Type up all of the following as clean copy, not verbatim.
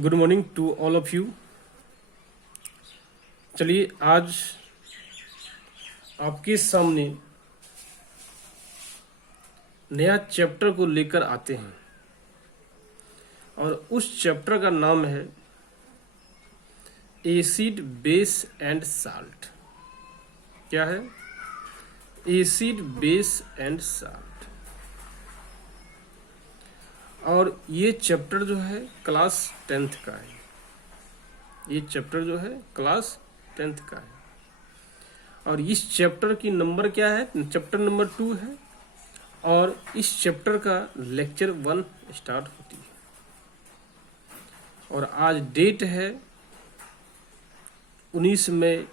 Good morning to all of you. चलिए आज आपके सामने नया चैप्टर को लेकर आते हैं और उस चैप्टर का नाम है एसिड बेस एंड साल्ट। क्या है? Acid base and salt. और ये चैप्टर जो है क्लास 10th का है। ये चैप्टर जो है क्लास 10th का है और इस चैप्टर की नंबर क्या है? चैप्टर नंबर 2 है और इस चैप्टर का लेक्चर 1 स्टार्ट होती है। और आज डेट है 19 मई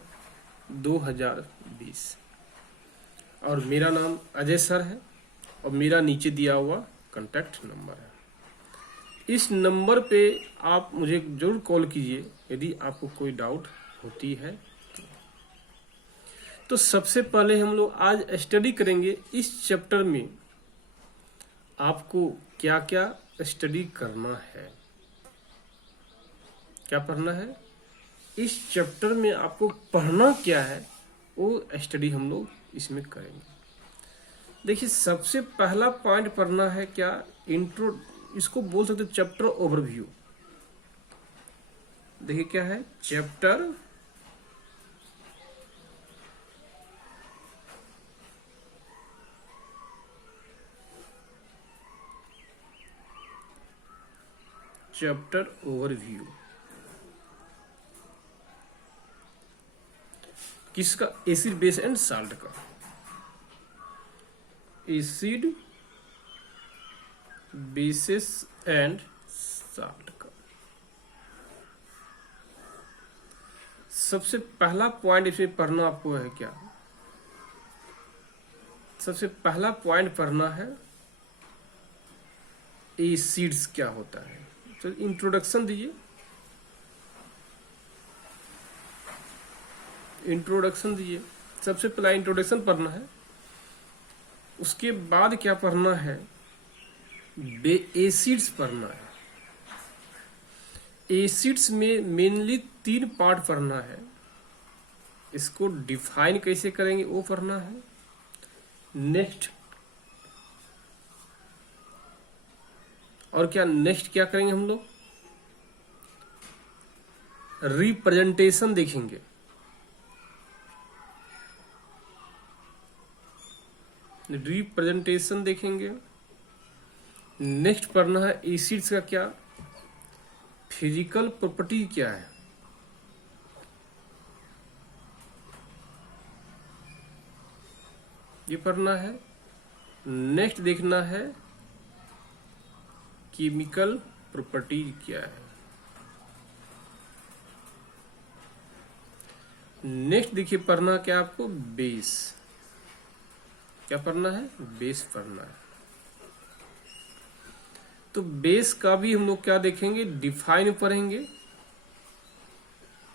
2020 और मेरा नाम अजय सर है और मेरा नीचे दिया हुआ कॉन्टैक्ट नंबर है। इस नंबर पे आप मुझे जरूर कॉल कीजिए यदि आपको कोई डाउट होती है। तो सबसे पहले हम लोग आज स्टडी करेंगे इस चैप्टर में आपको क्या क्या स्टडी करना है। क्या पढ़ना है? इस चैप्टर में आपको पढ़ना क्या है वो स्टडी हम लोग इसमें करेंगे। देखिए सबसे पहला पॉइंट पढ़ना है क्या? इंट्रो, इसको बोल सकते चैप्टर ओवरव्यू। देखिए क्या है? Chapter overview. किसका? एसिड बेस एंड साल्ट का। एसिड बेसिस एंड साल्ट का सबसे पहला पॉइंट इसमें पढ़ना आपको है क्या? सबसे पहला पॉइंट पढ़ना है एसिड्स क्या होता है। तो इंट्रोडक्शन दीजिए। इंट्रोडक्शन दीजिए। सबसे पहला इंट्रोडक्शन पढ़ना है। उसके बाद क्या पढ़ना है? एसिड्स पढ़ना है। एसिड्स में मेनली 3 पार्ट पढ़ना है। इसको डिफाइन कैसे करेंगे वो पढ़ना है। नेक्स्ट और क्या नेक्स्ट क्या करेंगे हम लोग? रिप्रेजेंटेशन देखेंगे। रिप्रेजेंटेशन देखेंगे। नेक्स्ट पढ़ना है एसिड्स का क्या फिजिकल प्रॉपर्टी क्या है। ये पढ़ना है। नेक्स्ट देखना है केमिकल प्रॉपर्टी क्या है। नेक्स्ट देखिए पढ़ना क्या आपको? बेस। क्या पढ़ना है? बेस पढ़ना है। तो बेस का भी हम लोग क्या देखेंगे? डिफाइन पढ़ेंगे,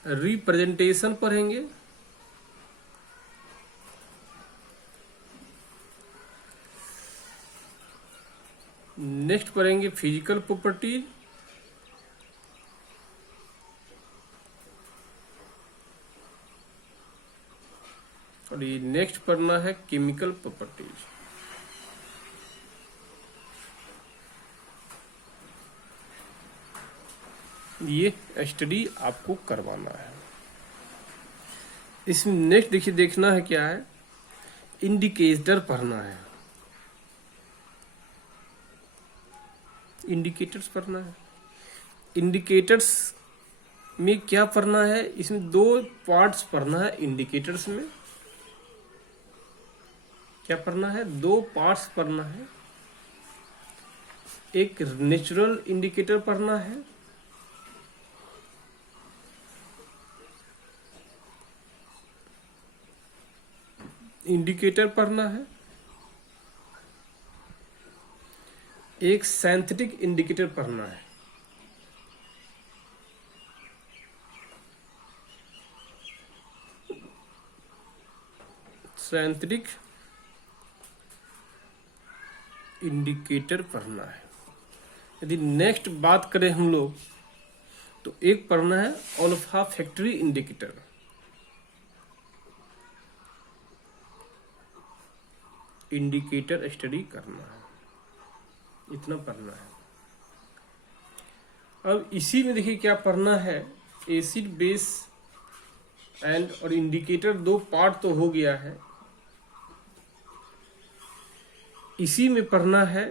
रिप्रेजेंटेशन पढ़ेंगे, नेक्स्ट पढ़ेंगे फिजिकल प्रॉपर्टी, और ये नेक्स्ट पढ़ना है केमिकल प्रॉपर्टीज। ये स्टडी आपको करवाना है। इसमें नेक्स्ट देखिए देखना है क्या है? इंडिकेटर पढ़ना है। इंडिकेटर्स पढ़ना है। इंडिकेटर्स में क्या पढ़ना है? इसमें 2 पार्ट्स पढ़ना है। इंडिकेटर्स में क्या पढ़ना है? 2 पार्ट्स पढ़ना है। एक नेचुरल इंडिकेटर पढ़ना है इंडिकेटर पढ़ना है। एक सिंथेटिक इंडिकेटर पढ़ना है। सिंथेटिक इंडिकेटर पढ़ना है। यदि नेक्स्ट बात करें हम लोग तो एक पढ़ना है alpha factory indicator, indicator study करना है, इतना पढ़ना है। अब इसी में देखिए क्या पढ़ना है, एसिड बेस एंड और इंडिकेटर, दो पार्ट तो हो गया है। इसी में पढ़ना है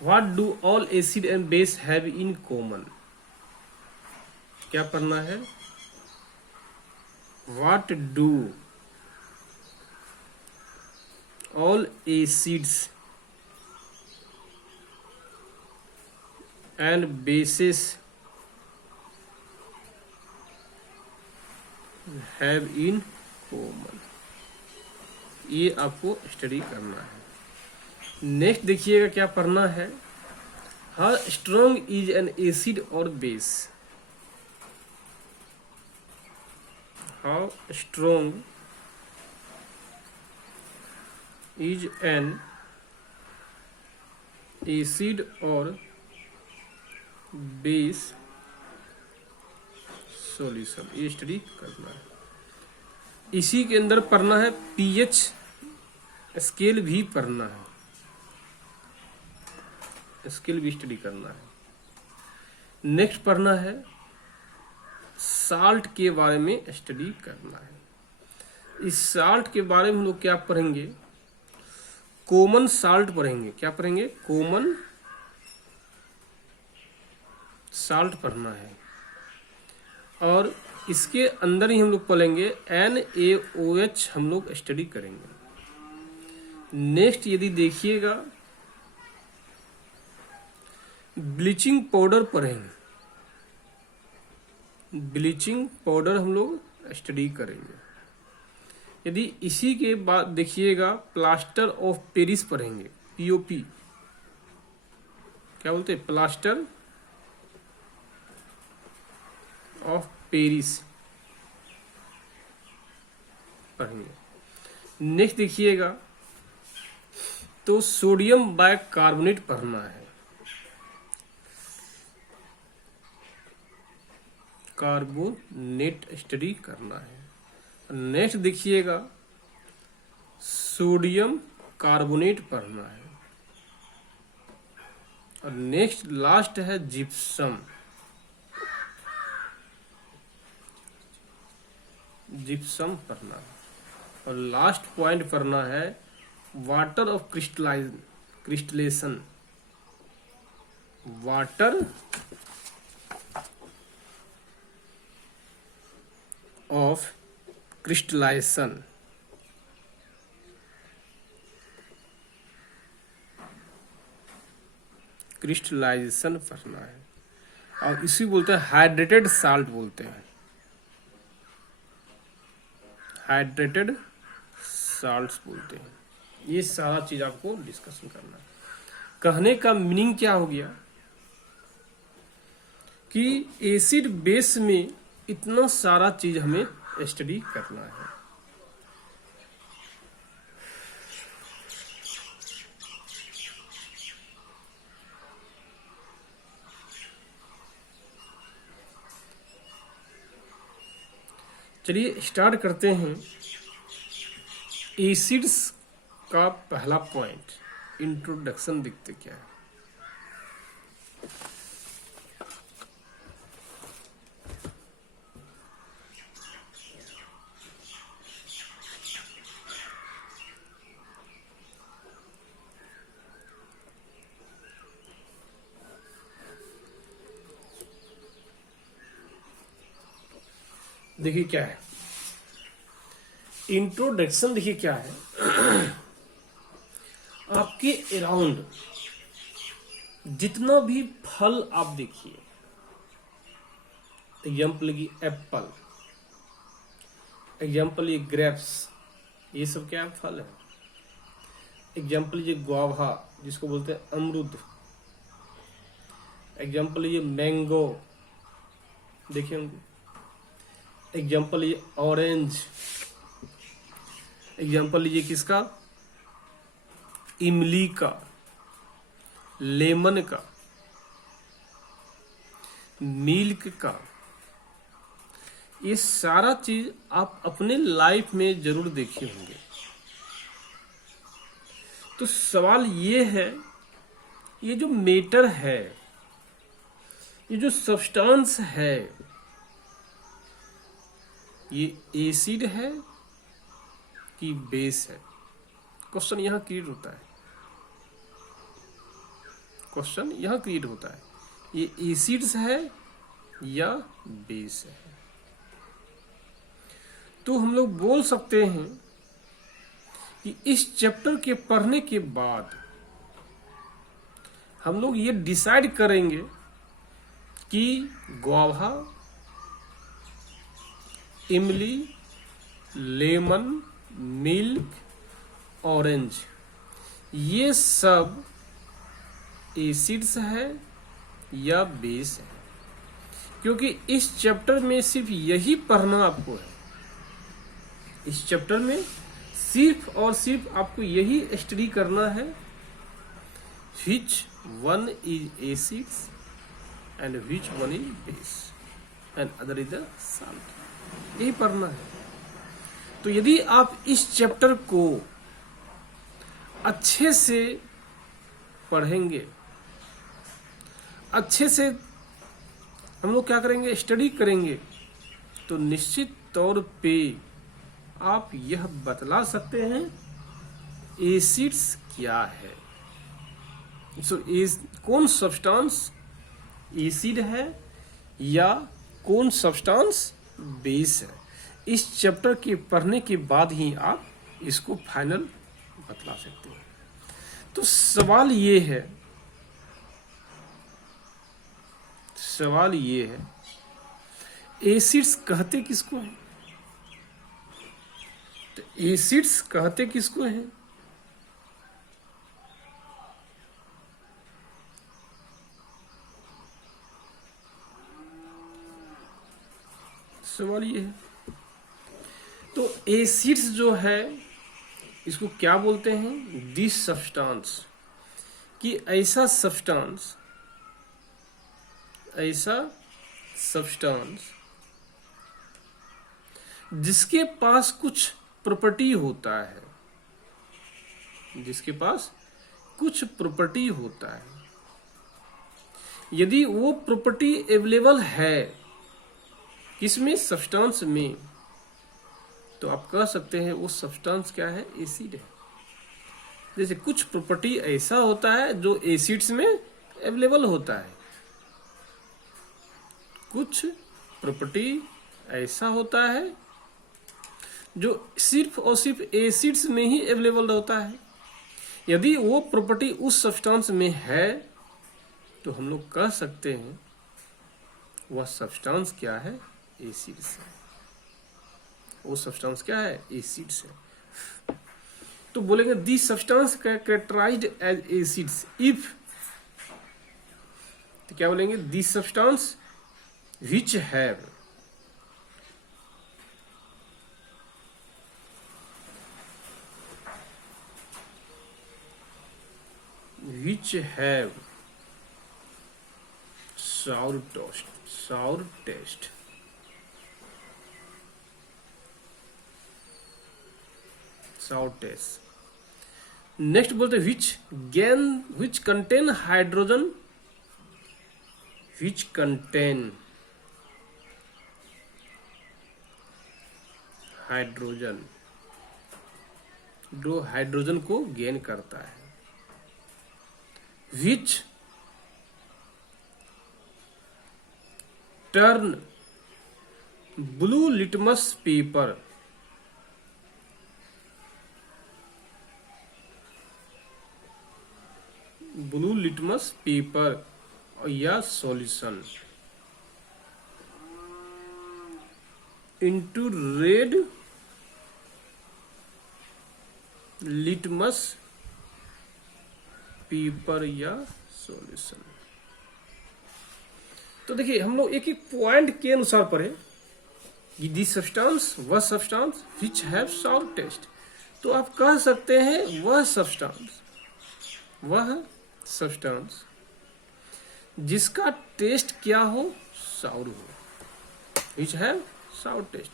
what do all acid and base have in common. क्या पढ़ना है, what do all acids and bases have in common, ये आपको स्टडी करना है। नेक्स्ट देखिएगा क्या पढ़ना है, how strong is an acid और base, how strong is an acid और बेस सॉल्यूशन, ये स्टडी करना है। इसी के अंदर पढ़ना है पीएच स्केल भी पढ़ना है, स्केल भी स्टडी करना है। नेक्स्ट पढ़ना है साल्ट के बारे में स्टडी करना है। इस साल्ट के बारे में हम लोग क्या पढ़ेंगे, कॉमन साल्ट पढ़ेंगे। क्या पढ़ेंगे, कॉमन साल्ट पढ़ना है। और इसके अंदर ही हम लोग पढ़ेंगे NaOH, हम लोग स्टडी करेंगे। नेक्स्ट यदि देखिएगा ब्लीचिंग पाउडर पढ़ेंगे, ब्लीचिंग पाउडर हम लोग स्टडी करेंगे। यदि इसी के बाद देखिएगा प्लास्टर ऑफ पेरिस पढ़ेंगे, POP, क्या बोलते हैं, प्लास्टर ऑफ पेरिस पढ़ेंगे। नेक्स्ट देखिएगा तो सोडियम बाइकार्बोनेट पढ़ना है, कार्बोनेट स्टडी करना है। नेक्स्ट देखिएगा सोडियम कार्बोनेट पढ़ना है। और नेक्स्ट लास्ट है जिप्सम, जिप्सम पढ़ना है। और लास्ट पॉइंट पढ़ना है water of crystallisation, water of crystallisation, crystallisation पढ़ना है। और इसी बोलते हैं हाइड्रेटेड साल्ट बोलते हैं, हाइड्रेटेड साल्ट्स बोलते हैं। ये सारा चीज आपको डिस्कशन करना है। कहने का मीनिंग क्या हो गया कि एसिड बेस में इतना सारा चीज हमें स्टडी करना है। चलिए स्टार्ट करते हैं। एसिड्स का पहला पॉइंट, इंट्रोडक्शन देखते क्या है। देखिए क्या है इंट्रोडक्शन, देखिए क्या है आपके अराउंड जितना भी फल आप देखिए, एग्जाम्पल की एप्पल, एग्जाम्पल ये ग्रेप्स, ये सब क्या फल है। एग्जाम्पल ये गुआवा जिसको बोलते हैं अमरूद, एग्जाम्पल ये मैंगो, देखिए उनको, एग्जाम्पल ये ऑरेंज, एग्जाम्पल ये किसका, इमली का, लेमन का, मिल्क का, ये सारा चीज आप अपने लाइफ में जरूर देखे होंगे। तो सवाल ये है, ये जो मेटर है, ये जो सब्सटेंस है, ये एसिड है कि बेस है? क्वेश्चन यहां क्रिएट होता है, क्वेश्चन यहां क्रिएट होता है, ये एसिड्स है या बेस है? तो हम लोग बोल सकते हैं कि इस चैप्टर के पढ़ने के बाद हम लोग ये डिसाइड करेंगे कि गुआवा, इमली, लेमन, मिल्क, ऑरेंज, ये सब एसिड्स है या बेस है? क्योंकि इस चैप्टर में सिर्फ यही पढ़ना आपको है। इस चैप्टर में सिर्फ और सिर्फ आपको यही स्टडी करना है, which one is acids and which one is base and other is the salt, यही पढ़ना है। तो यदि आप इस चैप्टर को अच्छे से पढ़ेंगे, अच्छे से हम लोग क्या करेंगे, स्टडी करेंगे, तो निश्चित तौर पे आप यह बतला सकते हैं एसिड्स क्या है। कौन सब्सटेंस एसिड है या कौन सब्सटेंस बेस है? इस चैप्टर के पढ़ने के बाद ही आप इसको फाइनल बतला सकते हैं। तो सवाल ये है, एसिड्स कहते किसको हैं? तो एसिड्स कहते किसको हैं? सवाल ये है। तो एसिड्स जो है इसको क्या बोलते हैं? दिस सब्सटेंस, कि ऐसा सब्सटेंस जिसके पास कुछ प्रॉपर्टी होता है, जिसके पास कुछ प्रॉपर्टी होता है। यदि वो प्रॉपर्टी अवेलेबल है किसमें? सब्सटेंस में, तो आप कह सकते हैं वो सब्सटेंस क्या है? एसिड है। जैसे कुछ प्रॉपर्टी ऐसा होता है जो एसिड्स में अवेलेबल होता है, कुछ प्रॉपर्टी ऐसा होता है जो सिर्फ और सिर्फ एसिड्स में ही अवेलेबल होता है। यदि वो प्रॉपर्टी उस सब्सटेंस में है तो हम लोग कह सकते हैं वह सब्सटेंस क्या है? एसिड्स है। वो सब्सटेंस क्या है? एसिड्स है। तो बोलेंगे this substance characterised as acids if, तो क्या बोलेंगे? This substance which have sour taste, next बोलते which contain hydrogen, which contain hydrogen, जो हाइड्रोजन को गेन करता है। which turn blue litmus paper, blue litmus paper या solution into red litmus paper या सॉल्यूशन। तो देखिए हम लोग एक एक पॉइंट के अनुसार पढ़े कि दिस सब्सटेंस, वह substance which have sour taste. तो आप कह सकते हैं वह सब्सटेंस वह सब्सटेंस जिसका टेस्ट क्या हो, साउर हो, विच है साउर टेस्ट,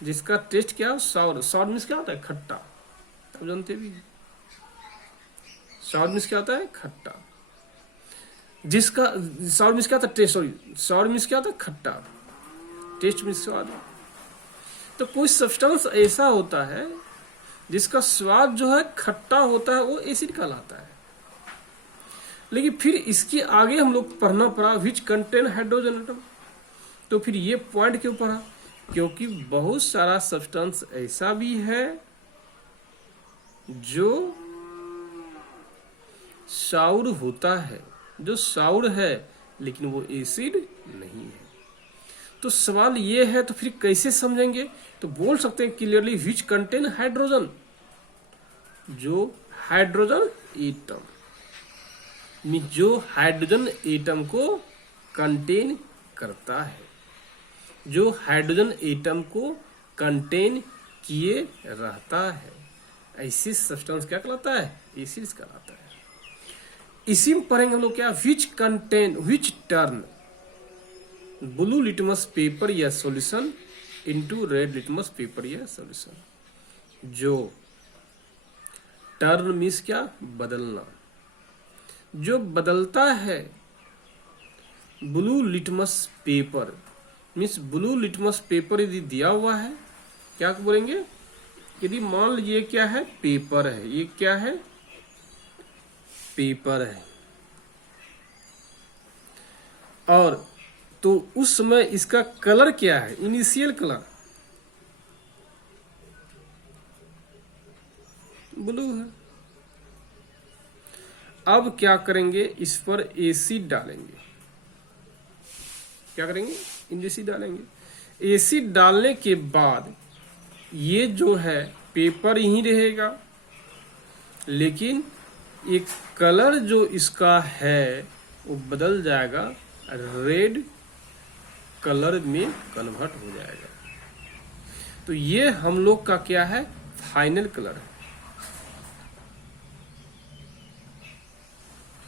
जिसका टेस्ट क्या हो, साउर। साउर मीन्स क्या होता है, खट्टा, आप जानते भी। साउर मीन्स क्या होता है, खट्टा। जिसका साउर मीन्स क्या होता है, टेस्ट, सॉरी, साउर मीन्स क्या होता है, खट्टा, टेस्ट मीन्स स्वाद। तो कोई सब्सटेंस ऐसा होता है जिसका स्वाद जो है खट्टा होता है, वो एसिड कहलाता है। लेकिन फिर इसके आगे हम लोग पढ़ना पड़ा विच कंटेन हाइड्रोजन एटम। तो फिर ये पॉइंट क्यों पढ़ा, क्योंकि बहुत सारा सब्सटेंस ऐसा भी है जो साउर होता है, जो साउर है लेकिन वो एसिड नहीं है। तो सवाल ये है, तो फिर कैसे समझेंगे, तो बोल सकते हैं क्लियरली विच कंटेन हाइड्रोजन, जो हाइड्रोजन एटम, जो हाइड्रोजन एटम को कंटेन करता है, जो हाइड्रोजन एटम को कंटेन किए रहता है, ऐसी सब्सटेंस क्या कहलाता है, एसिड्स कहलाता है। इसी में पढ़ेंगे हम लोग क्या, which contain, which turn blue litmus paper या solution into red litmus paper या सॉल्यूशन। जो टर्न मीन्स क्या, बदलना, जो बदलता है blue litmus paper, means blue litmus paper यदि दिया हुआ है, क्या बोलेंगे, यदि मान लीजिए क्या है, पेपर है, ये क्या है, पेपर है, और तो उस समय इसका कलर क्या है, इनिशियल कलर ब्लू है। अब क्या करेंगे, इस पर एसिड डालेंगे, क्या करेंगे, एसिड डालेंगे। एसिड डालने के बाद ये जो है पेपर यहीं रहेगा, लेकिन एक कलर जो इसका है वो बदल जाएगा, रेड कलर में कन्वर्ट हो जाएगा। तो ये हम लोग का क्या है, फाइनल कलर है।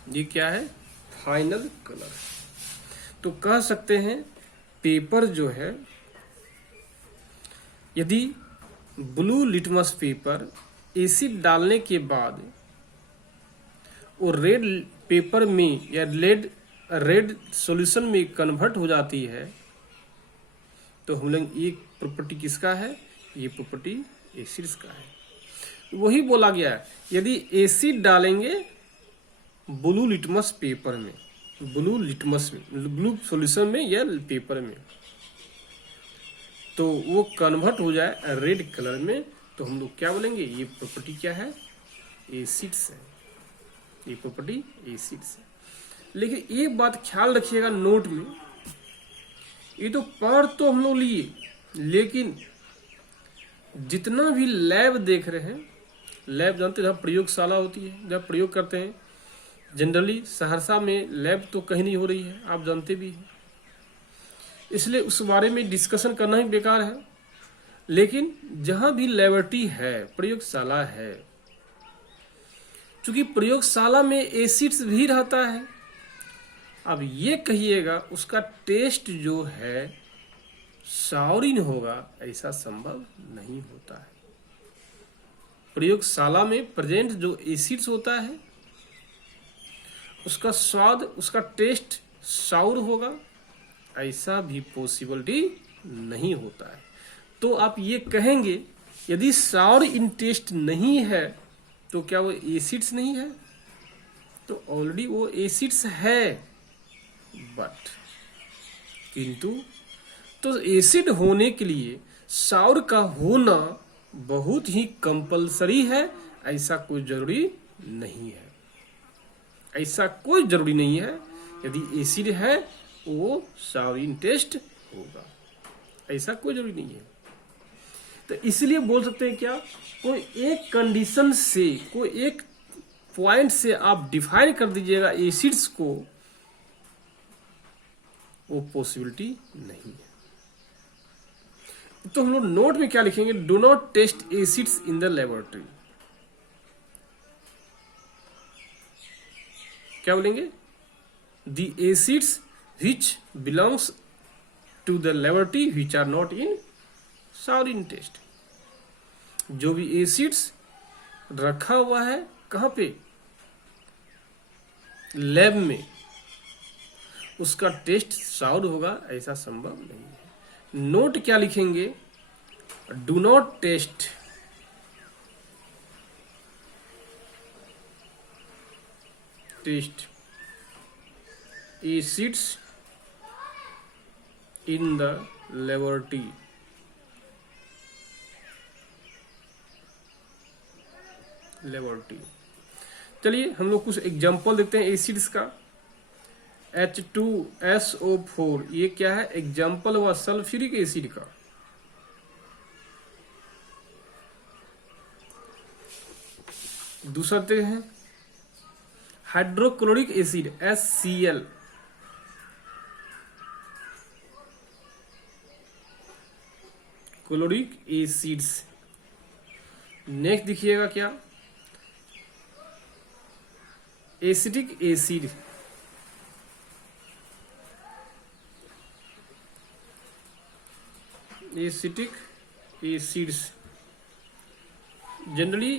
ये क्या है, फाइनल कलर। तो कह सकते हैं पेपर जो है, यदि ब्लू लिटमस पेपर एसिड डालने के बाद वो रेड पेपर में या रेड सॉल्यूशन में कन्वर्ट हो जाती है, तो हम लोग एक प्रॉपर्टी किसका है, ये प्रॉपर्टी एसिड्स का है। वही बोला गया है, यदि एसिड डालेंगे ब्लू लिटमस पेपर में, ब्लू लिटमस में, ब्लू सॉल्यूशन में या पेपर में, तो वो कन्वर्ट हो जाए रेड कलर में, तो हम लोग क्या बोलेंगे, ये प्रॉपर्टी क्या है, एसिड्स है, ये प्रॉपर्टी एसिड्स है। लेकिन एक बात ख्याल रखिएगा नोट में, ये तो पढ़ तो हम लोग लिए, लेकिन जितना भी लैब देख रहे हैं, लैब जानते हैं जहाँ प्रयोगशाला होती है, जहाँ प्रयोग करते हैं, जनरली सहरसा में लैब तो कहीं नहीं हो रही है, आप जानते भी हैं, इसलिए उस बारे में डिस्कशन करना ही बेकार है। लेकिन जहां भी लैबोरेटरी है, प्रयोगशाला है, चूंकि प्रयोगशाला में एसिड्स भी रहता है, अब ये कहिएगा उसका टेस्ट जो है साउरिन होगा, ऐसा संभव नहीं होता है। प्रयोगशाला में प्रेजेंट जो एसिड्स होता है उसका स्वाद, उसका टेस्ट साउर होगा, ऐसा भी पॉसिबिलिटी नहीं होता है। तो आप ये कहेंगे यदि साउर इन टेस्ट नहीं है तो क्या वो एसिड्स नहीं है, तो ऑलरेडी वो एसिड्स है, बट किंतु तो एसिड होने के लिए साउर का होना बहुत ही कंपलसरी है, ऐसा कोई जरूरी नहीं है, ऐसा कोई जरूरी नहीं है। यदि एसिड है वो साउरिन टेस्ट होगा, ऐसा कोई जरूरी नहीं है। तो इसलिए बोल सकते हैं क्या, कोई एक कंडीशन से, कोई एक पॉइंट से आप डिफाइन कर दीजिएगा एसिड्स को, वो पॉसिबिलिटी नहीं है। तो हम लोग नोट में क्या लिखेंगे, do not taste acids in the laboratory. क्या बोलेंगे? The acids which belongs to the laboratory which are not in sour in taste. जो भी एसिड्स रखा हुआ है कहाँ पे? लैब में, उसका टेस्ट साउर होगा ऐसा संभव नहीं है। नोट क्या लिखेंगे? Do not taste acids in the laboratory. चलिए हम लोग कुछ एग्जांपल देते हैं एसिड्स का। H2SO4 ये क्या है? एग्जांपल हुआ सल्फ्यूरिक एसिड का। दूसरा देखते हैं hydrochloric acid HCl। Chloric acids. Next देखिएगा क्या? Acetic acid. Acetic acids generally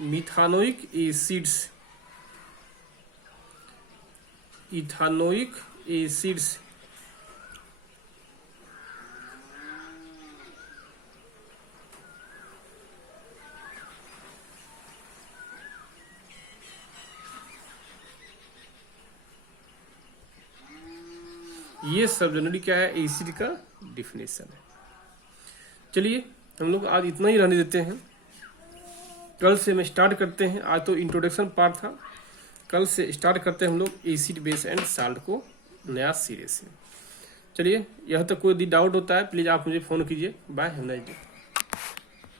methanoic acids, ethanoic acids, ये सब जनरली क्या है? एसिड का डिफिनेशन है। चलिए हम लोग आज इतना ही रहने देते हैं। कल से मैं स्टार्ट करते हैं। आज तो इंट्रोडक्शन पार्ट था, कल से स्टार्ट करते हैं हम लोग एसिड बेस एंड साल्ट को नया सिरे से। चलिए, यह तक कोई डाउट होता है प्लीज़ आप मुझे फ़ोन कीजिए। Bye, have a nice day.